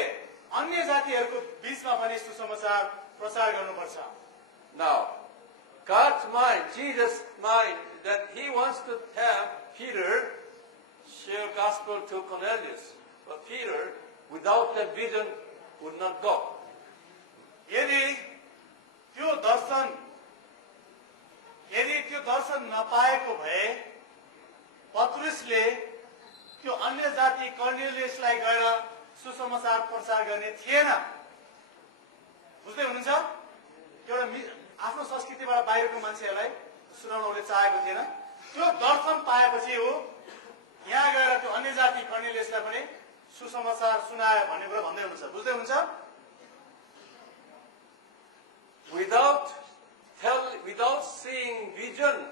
अन्य जातिहरूको बीच बिचमा पनि सुसमाचार प्रचार गर्नुपर्छ। Now, God's mind, Jesus' mind, that he wants to have Peter share gospel to Cornelius. But Peter, without that vision, would not go. यदि त्यो दर्शन नपाएको भए पत्रुसले त्यो अन्य जाति कर्नेलियसलाई गएर सुसमाचार प्रचार गर्ने थिएन। बुझ्दै हुनुहुन्छ? एउटा आफ्नो संस्कृतिबाट बाहिरको मान्छेहरूलाई सुनाउन उसले चाहेको थिएन। त्यो दर्शन पाएपछि हो यहाँ गएर त्यो अन्य जाति कर्नेलियसलाई पनि सुसमाचार सुनायो भन्ने कुरा भन्दै हुनुहुन्छ। बुझ्दै हुनुहुन्छ? Without seeing vision.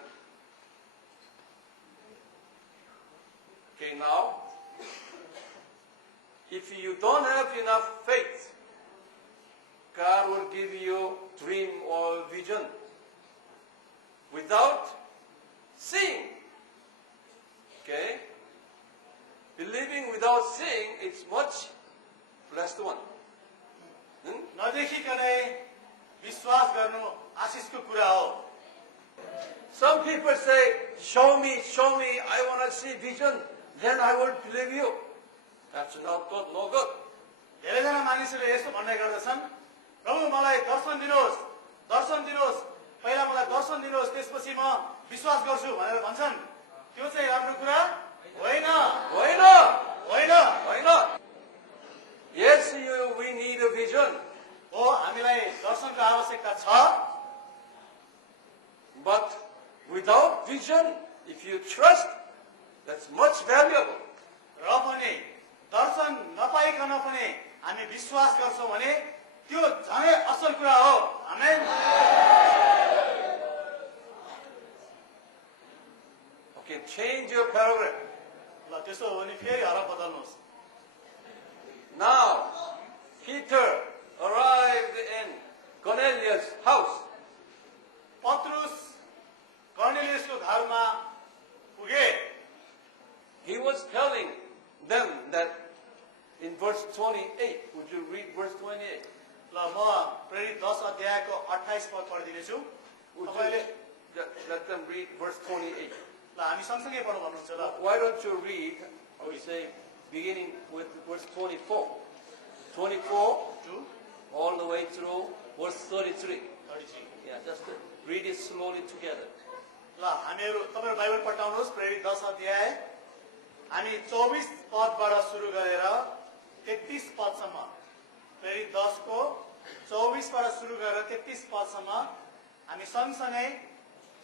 Okay, now, if you don't have enough faith, God will give you dream or vision. Without seeing, okay, believing without seeing, it's much blessed one. नदेखिकनै विश्वास गर्नु आशिषको कुरा हो। Some people say, show me, I want to see vision, then I will believe you. That's not good, no good. धेरैजना मानिसहरूले यस्तो भन्ने गर्दछन्, प्रभु मलाई दर्शन दिनुहोस्, पहिला मलाई दर्शन दिनुहोस्, त्यसपछि म विश्वास गर्छु भनेर भन्छन्। त्यो चाहिँ राम्रो कुरा होइन। Yes, we need a vision. हो, हामीलाई दर्शनको आवश्यकता छ। But without vision, if you trust, that's much valuable. र पनि दर्शन नपाइकन पनि हामी विश्वास गर्छौं भने त्यो झनै असल कुरा हो। आमेन। Okay, change your paragraph. ल त्यसो हो भने फेरि हरफ बदल्नुहोस्। Now, Peter arrived in Cornelius' house. पत्रुस कर्नेलियसको घरमा पुगे। He was telling them that in verse 28, would you read verse 28? ल म प्रेरित 10 अध्यायको 28 पद पढिदिनेछु। तपाईले Let them read verse 28. ल हामी सँगसँगै पढौँ भन्नुहुन्छ ल। Why don't you read, I would say, beginning with verse 24. 24 all the way through verse 33. 33 Yeah, just read it slowly together. ल हामीहरु तपाईहरु बाइबल पढ्टाउनुहोस्। प्रेरित 10 अध्याय हामी 24 पदबाट सुरु गरेर 33 पदसम्म, प्रेरित 10 को 24 बाट सुरु गरेर 33 पदसम्म हामी सँगसँगै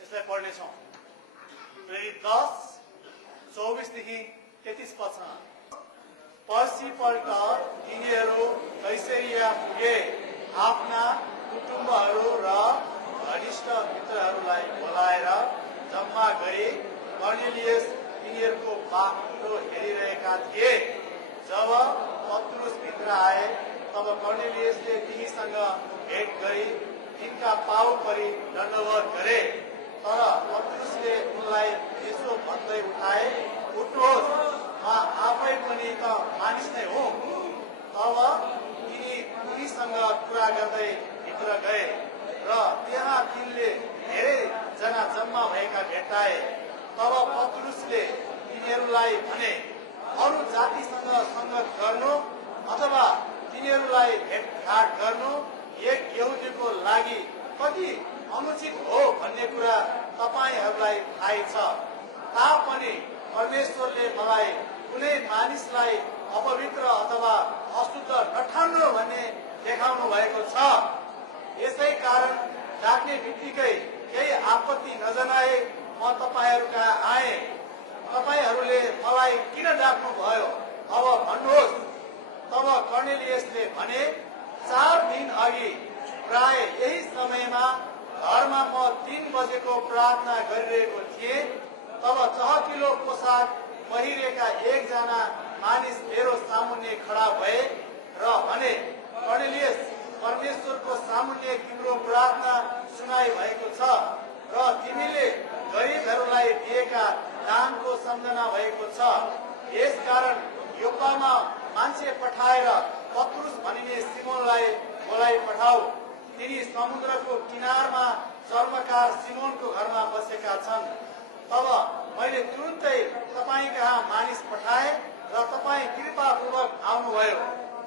यसलाई पढ्ने छौं। प्रेरित 10 24 देखि 33 पदसम्म। पछिपल्ट तिनीहरू कैसरिया पुगे, आफ्ना कुटुम्बहरू र घनिष्ठ मित्रहरूलाई बोलाएर जम्मा गरी कर्नेलियस तिनीहरूको बाटो हेरिरहेका थिए। जब पत्रुस भित्र आए तब कर्नेलियसले तिनीसँग भेट गरी तिनका पाउ परी दण्डवत गरे। तर पत्रुसले उनलाई यसो भन्दै उठाए, उठ्नुहोस्, म आफै पनि त मानिस नै हुँ। तब तिनीसँग कुरा गर्दै भित्र गए र त्यहाँ तिनले धेरै जना जम्मा भएका भेट्टाए। तब पत्रुसले तिनीहरूलाई भने, अरू जातिसँग संगत गर्नु अथवा तिनीहरूलाई भेटघाट गर्नु एक यहुदीको लागि कति अनुचित हो भन्ने कुरा तपाईहरूलाई थाहै छ। तापनि परमेश्वरले मलाई कुनै मानिसलाई अपवित्र अथवा अशुद्ध नठान्नु भन्ने देखाउनु भएको छ। यसै कारण डाक्ने बित्तिकै केही आपत्ति नजनाए म तपाईहरू कहाँ आए। तपाईहरूले मलाई किन डाक्नु भयो, अब भन्नुहोस्। तब कर्नेलियसले भने, 4 दिन अघि प्राय यही समयमा घरमा म 3 बजेको प्रार्थना गरिरहेको थिएँ। तब चहकिलो पोसाक पहिरेका एकजना मानिस मेरो सामुन्ने खडा भए र भने, कर्नेलियस, परमेश्वरको सामुन्ने तिम्रो प्रार्थना सुनाइ भएको छ र तिमीले गरिबहरूलाई दिएका दानको सम्झना भएको छ। यसकारण योप्पामा मान्छे पठाएर पत्रुस भनिने सिमोनलाई बोलाई पठाऊ। तिनी समुद्रको किनारमा चर्मकार सिमोनको घरमा बसेका छन्। तब मैले तुरुन्तै तपाईँ कहाँ मानिस पठाए र तपाईँ कृपापूर्वक आउनुभयो।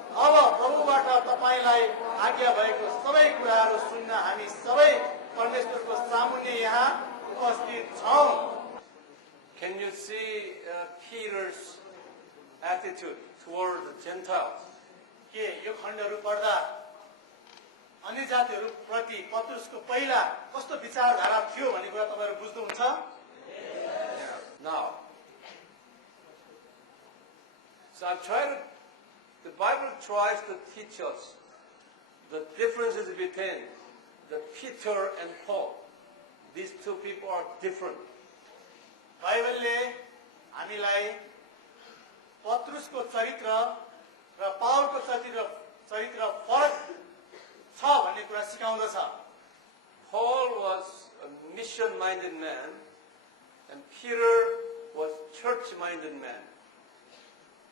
अब प्रभुबाट तपाईँलाई आज्ञा भएको सबै कुराहरू सुन्न हामी सबै परमेश्वरको सामुन्ने यहाँ उपस्थित छौं। Can you see Peter's attitude toward the Gentiles? के यो खण्डहरू पढ्दा अन्य जातिहरू प्रति पत्रुसको पहिला कस्तो विचारधारा थियो भन्ने कुरा तपाईहरु बुझ्नुहुन्छ? Now, so the Bible tries to teach us the differences between the Peter and Paul. These two people are different. बाइबलले हामीलाई पत्रुसको चरित्र र पावलको चरित्र फरक छ भन्ने कुरा सिकाउँदछ। Paul was a mission-minded man, and Peter was church-minded man.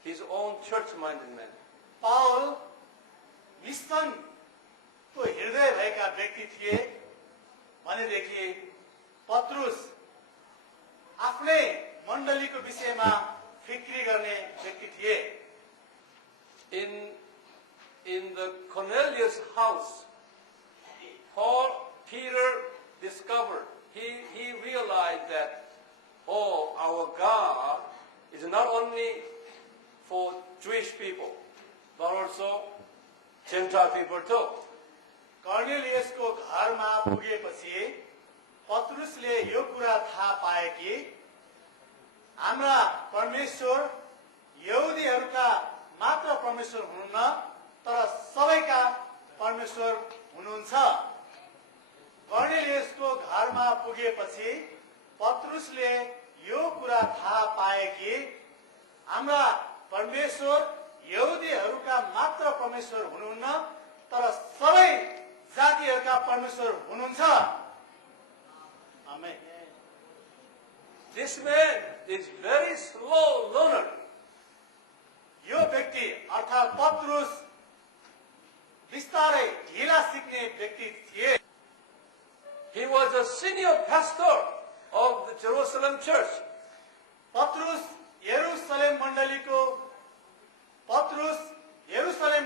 His own church-minded man. Paul मिशनको हृदय भएका व्यक्ति थिए भनेदेखि पत्रुस आफ्नै मण्डलीको विषयमा फिक्री गर्ने व्यक्ति थिए। In the Cornelius house, Peter discovered, he realized that, oh, our God is not only for Jewish people, but also Gentile people too. कर्नेलियसको घरमा पुगेपछि पत्रुसले यो कुरा थाहा पाए कि हाम्रा परमेश्वर यहुदीहरूका मात्र परमेश्वर हुनुहुन्न तर सबैका परमेश्वर हुनुहुन्छ। कर्नेलियसको घरमा पुगेपछि पत्रुसले यो कुरा थाहा पाए कि हाम्रा परमेश्वर यहुदीहरूका मात्र परमेश्वर हुनुहुन्न तर सबै जातिहरूका परमेश्वर हुनुहुन्छ। आमेन। This man is very slow learner. यो व्यक्ति अर्थात पत्रुस बिस्तारै ढिला सिक्ने व्यक्ति थिए। He was a senior pastor of the Jerusalem church. पत्रुस यरुशलेम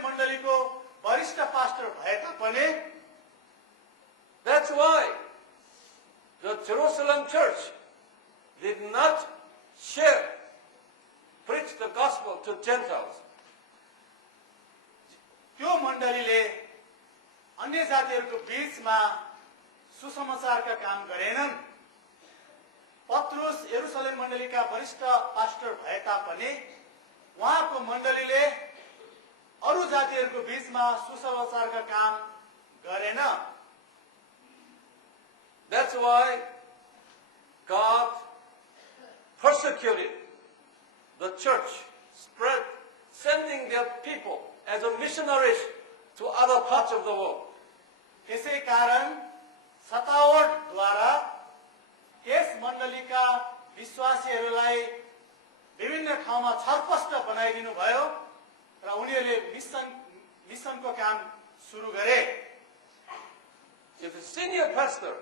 मण्डलीको वरिष्ठ पास्टर भए तापनि That's why the Jerusalem church did not preach the gospel to Gentiles. त्यो मण्डलीले अन्य जातिहरूको बीचमा सुसमाचारका काम गरेनन्। पत्रुस यरुशलेम मण्डलीका वरिष्ठ पास्टर भए तापनि उहाँको मण्डलीले अरू जातिहरूको बीचमा सुसमाचारका काम गरेन। That's why God persecuted the church, sending their people as a missionaries to other parts of the world. त्यसै कारण सतावटद्वारा यस मण्डलीका विश्वासीहरूलाई विभिन्न ठाउँमा छरपष्ट बनाइदिनु भयो र उनीहरूले मिशनको काम सुरु गरे। If a senior pastor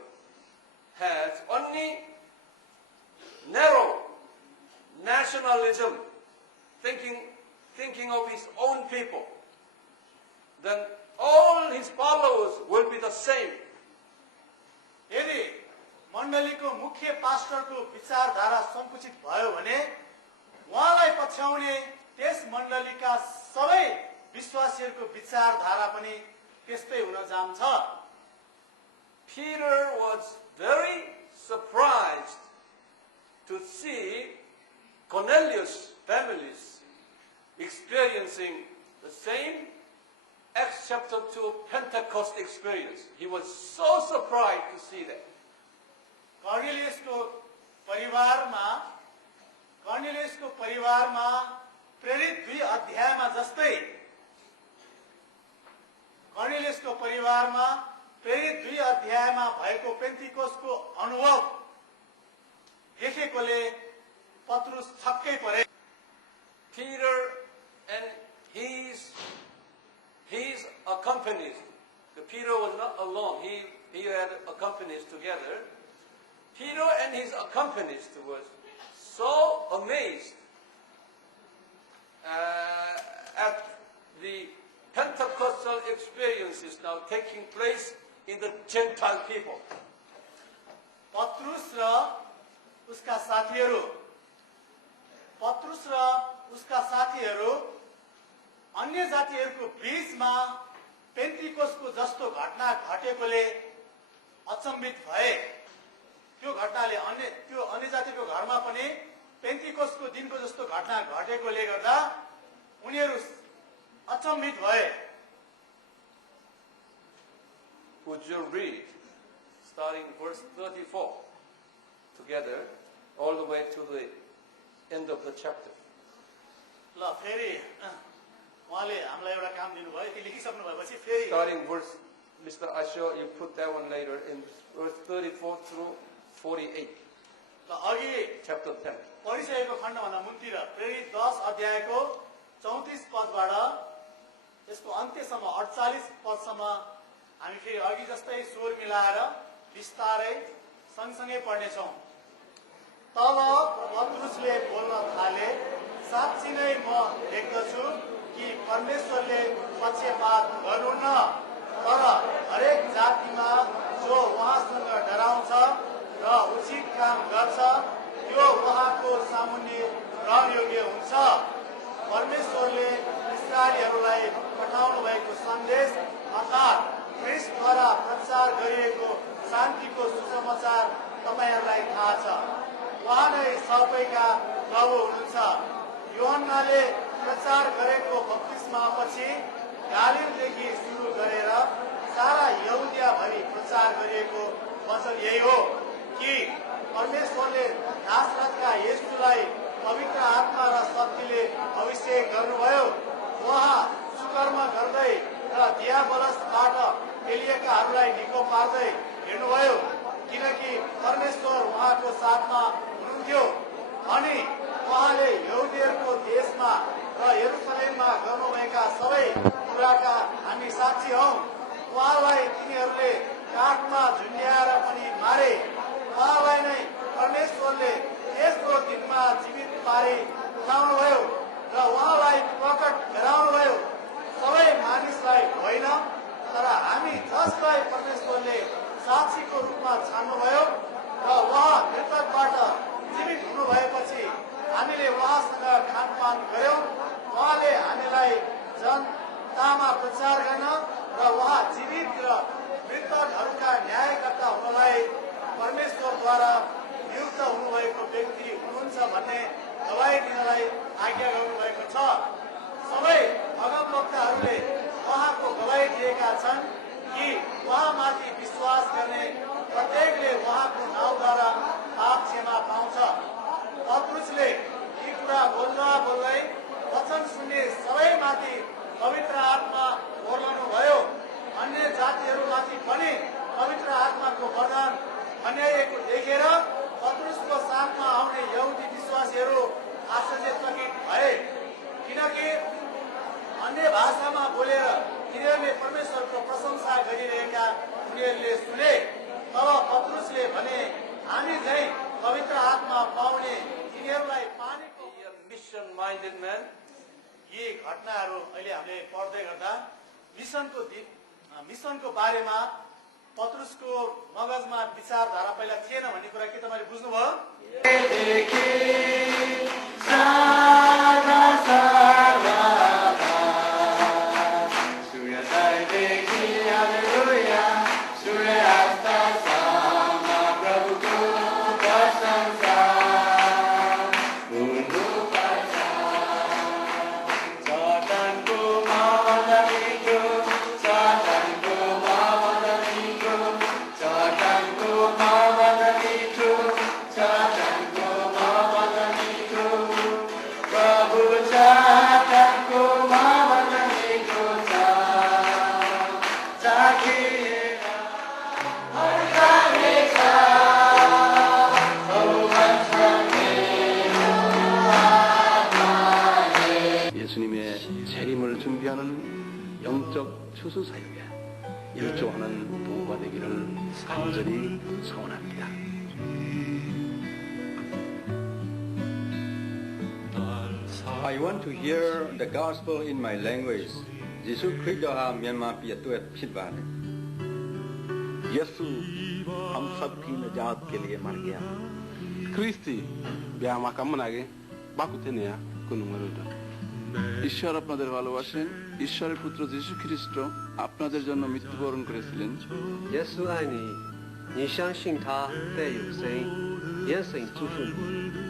has only narrow nationalism, thinking of his own people, then all his followers will be the same. यदि मण्डलीको मुख्य पास्टरको विचारधारा संकुचित भयो भने उहाँलाई पछ्याउने त्यस मण्डलीका सबै विश्वासीहरूको विचारधारा पनि त्यस्तै हुन जान्छ। Peter was very surprised to see Cornelius' families experiencing the same Acts chapter 2 Pentecost experience. He was so surprised to see that. कर्नेलियसको परिवारमा प्रेरित 2 अध्यायमा जस्तै कर्नेलियसको परिवारमा प्रेरित 2 अध्यायमा भएको पेन्टिकोसको अनुभव देखेकोले पत्रुस छक्कै परे। Peter and his accompanies. Peter was not alone. He had accompanies together. Peter and his accompanies were so amazed at the Pentecostal experiences now taking place in the Gentile people. पत्रुस र उसका साथीहरू अन्य जातिहरूको बीचमा पेन्टिकोसको जस्तो घटना घटेकोले अचम्बित भए। त्यो घटनाले अन्य जातिको घरमा पनि पेन्टिकोसको दिनको जस्तो घटना घटेकोले गर्दा उनीहरू अचम्बित भए। Would you read starting verse 34 together all the way to the end of the chapter? ल फेरि उहाँले हामीलाई एउटा काम दिनुभयो, यति लेखिसक्नु भएपछि फेरि Starting verse, Mr. Ashok, you put that one later in verse 34 through 48. ल अघि Chapter 10. पढिसकेको खण्डभन्दा मुन्तिर प्रेरित 10 अध्यायको 34 पदबाट यसको अन्त्यसम्म 48 पदसम्म हामी फेरि अघि जस्तै स्वर मिलाएर बिस्तारै सँगसँगै पढ्नेछौँ। तब पत्रुसले बोल्न थाले, साँच्चै नै म देख्दछु कि परमेश्वरले पक्षपात गर्नुहुन्न, तर हरेक जातिमा जो उहाँसँग डराउँछ र उचित काम गर्छ त्यो उहाँको सामुन्ने ग्रहणयोग्य हुन्छ। परमेश्वरले इस्राएलीहरूलाई पठाउनु भएको सन्देश अर्थात् ख्रीष्टद्वारा प्रचार गरिएको शान्तिको सुसमाचार तपाईहरूलाई थाहा छ। उहाँ नै सबैका प्रभु हुनुहुन्छ। योहन्नाले प्रचार गरेको बप्तिस्मापछि गालीलदेखि सुरु गरेर सारा यहुदियाभरि प्रचार गरिएको वचन यही हो कि परमेश्वरले नासरतका येशूलाई पवित्र आत्मा र शक्तिले अभिषेक गर्नुभयो। उहाँ सुकर्म गर्दै र दियाबलसबाट पेलिएकाहरूलाई निको पार्दै हिँड्नुभयो, किनकि परमेश्वर उहाँको साथमा हुनुहुन्थ्यो। अनि उहाँले यहुदीहरूको देशमा र यरुसलेममा गर्नुभएका सबै कुराका हामी साक्षी हौ। उहाँलाई तिनीहरूले काठमा झुन्ड्याएर पनि मारे। उहाँलाई नै परमेश्वरले तेस्रो दिनमा जीवित पारी उठाउनुभयो र उहाँलाई प्रकट गराउनुभयो, सबै मानिसलाई होइन, तर हामी जसलाई परमेश्वरले साक्षीको रूपमा छान्नुभयो र उहाँ मृतकबाट जीवित हुनुभएपछि हामीले उहाँसँग खानपान गर्यौं। उहाँले हामीलाई जनतामा प्रचार गर्न र उहाँ जीवित र मृतकहरूका न्यायकर्ता हुनलाई परमेश्वरद्वारा नियुक्त हुनुभएको व्यक्ति हुनुहुन्छ भन्ने गवाही दिनलाई आज्ञा गर्नुभएको छ। सबै अगमवक्ताहरूले उहाँको गवाही दिएका छन् कि उहाँमाथि विश्वास गर्ने प्रत्येकले उहाँको नाउँद्वारा पाप क्षमा पाउँछ। पत्रुसले यी कुरा बोल्दा बोल्दै वचन सुन्ने सबैमाथि पवित्र आत्मा ओर्लनुभयो। अन्य जातिहरूमाथि पनि पवित्र आत्माको वरदान अन्यायको देखेर पत्रुसको साथमा आउने यहुदी विश्वासीहरू आश्चर्यचकित भए, किनकि अन्य भाषामा बोलेर तिनीहरूले परमेश्वरको प्रशंसा गरिरहेका उनीहरूले सुने। तब पत्रुसले भने, हामी झैं पवित्र आत्मा पाउने तिनीहरूलाई पानीको Mission minded man. यी घटनाहरू अहिले हामीले पढ्दै गर्दा मिसनको बारेमा पत्रुसको मगजमा विचारधारा पहिला थिएन भन्ने कुरा के तपाईँले बुझ्नुभयो? 예수님의 재림을 준비하는 영적 추수 사역에 일조하는 부부가 되기를 간절히 소원합니다. I want to hear the gospel in my language. ယေရှုခရစ်တော်ဟာမြန်မာပြည်အတွက်ဖြစ်ပါတယ် यीशु हम सब की निजात के लिए मर गया. খ্রিস্টি ব্যায়ামা কামনাগে বাকুতেনেয়া কোন মরুদা ঈশ্বর আপনাদের ভালোবাসেন ঈশ্বরের পুত্র যীশু খ্রিস্ট আপনাদের জন্য মৃত্যুবরণ করেছিলেন 耶稣爱你，你相信他必有生，愿神祝福你。